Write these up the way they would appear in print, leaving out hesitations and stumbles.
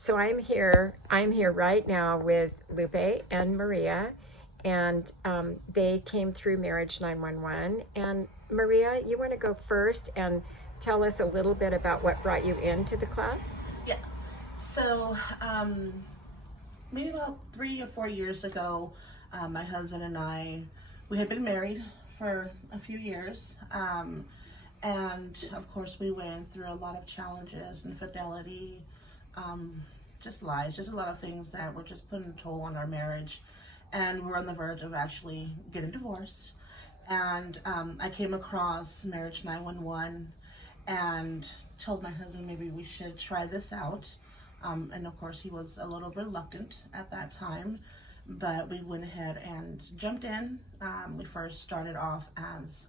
So I'm here right now with Lupe and Maria, and they came through Marriage 911. And Maria, you want to go first and tell us a little bit about what brought you into the class? Yeah. So, maybe about 3 or 4 years ago, my husband and I, we had been married for a few years. And of course, we went through a lot of challenges, infidelity, um, just lies, just a lot of things that were just putting a toll on our marriage. And we're on the verge of actually getting divorced. And I came across Marriage 911 and told my husband maybe we should try this out. And of course, he was a little reluctant at that time, but we went ahead and jumped in. We first started off as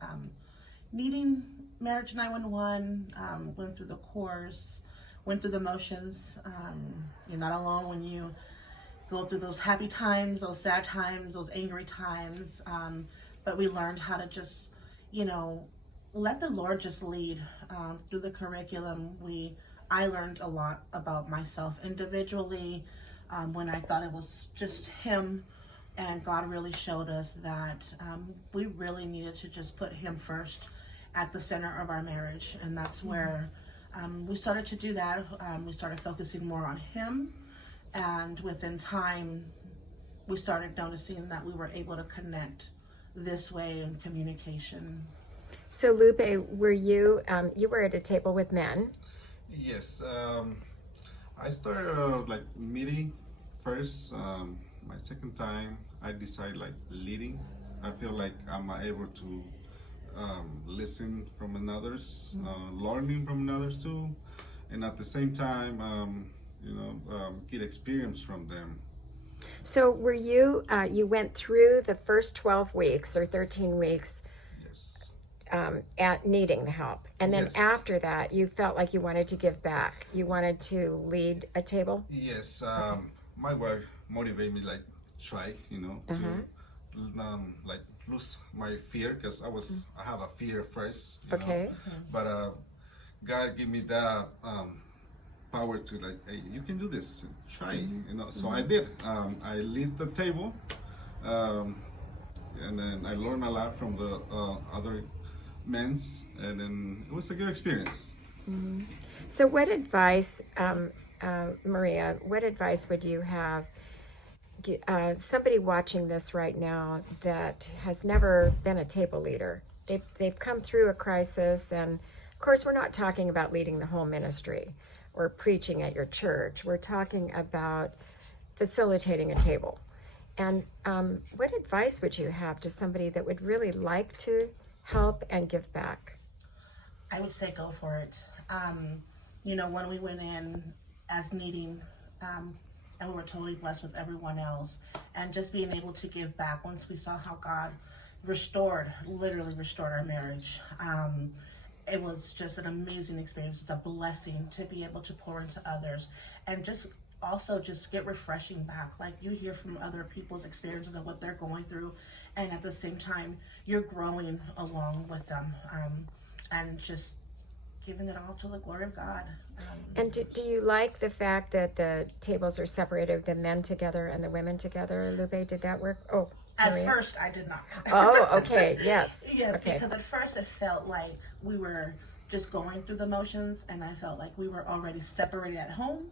needing Marriage 911, went through the course, went through the motions. You're not alone when you go through those happy times, those sad times, those angry times. But we learned how to just, let the Lord just lead through the curriculum. I learned a lot about myself individually when I thought it was just Him, and God really showed us that we really needed to just put Him first at the center of our marriage, and that's where we started to do that. We started focusing more on Him, and within time, we started noticing that we were able to connect this way in communication. So Lupe, were you were at a table with men? Yes, I started like meeting first. My second time, I decided like leading. I feel like I'm able to listen from others, learning from others too, and at the same time, get experience from them. So were you went through the first 12 weeks or 13 weeks Yes. at needing the help, and then Yes. after that you felt like you wanted to give back, you wanted to lead a table? Yes. My wife motivated me like try, to like lose my fear because I have a fear first. Okay. But God gave me that power to like, hey, you can do this. Try, So I did. I lead the table, and then I learned a lot from the other men's, and then it was a good experience. So what advice, Maria, what advice would you have somebody watching this right now that has never been a table leader? They've come through a crisis, and of course we're not talking about leading the whole ministry or preaching at your church. We're talking about facilitating a table. And what advice would you have to somebody that would really like to help and give back? I would say go for it. When we went in as needing, and we were totally blessed with everyone else, and just being able to give back once we saw how God literally restored our marriage. It was just an amazing experience. It's a blessing to be able to pour into others, and just get refreshing back. Like, you hear from other people's experiences of what they're going through, and at the same time, you're growing along with them, and just giving it all to the glory of God. And do you like the fact that the tables are separated, the men together and the women together? Lupe, did that work? Oh, At Maria? first, I did not. Oh, okay, yes. Yes, Okay. because at first it felt like we were just going through the motions, and I felt like we were already separated at home,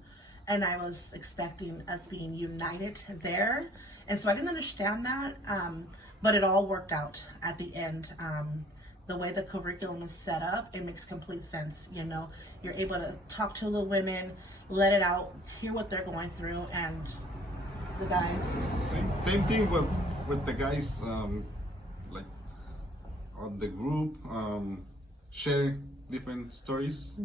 and I was expecting us being united there. And so I didn't understand that, but it all worked out at the end. The way the curriculum is set up, it makes complete sense. You're able to talk to the women, let it out, hear what they're going through, and the guys. Same thing with the guys, like on the group, share different stories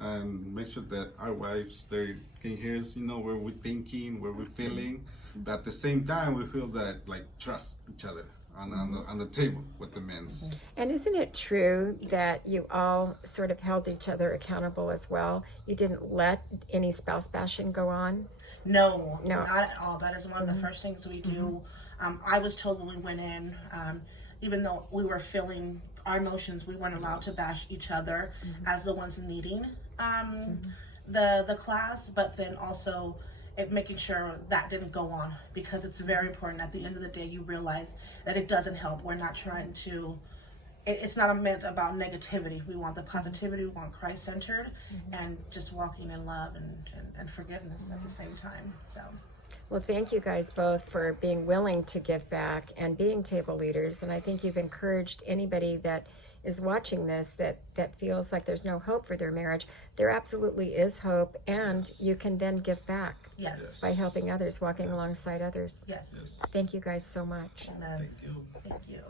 and make sure that our wives they can hear us, where we're thinking, where we're feeling, but at the same time we feel that like trust each other on the table with the men's. And isn't it true that you all sort of held each other accountable as well? You didn't let any spouse bashing go on? No, No. not at all. That is one of the first things we do. I was told when we went in, even though we were feeling our emotions, we weren't allowed to bash each other as the ones needing the class, but then also making sure that didn't go on, because it's very important. At the end of the day, you realize that it doesn't help. We're not trying to. It's not meant about negativity. We want the positivity. We want Christ centered, and just walking in love and forgiveness at the same time. So. Well, thank you guys both for being willing to give back and being table leaders. And I think you've encouraged anybody that is watching this that feels like there's no hope for their marriage. There absolutely is hope, and you can then give back Yes. by helping others, walking alongside others. Yes. Thank you guys so much. Amen. Thank you. Thank you.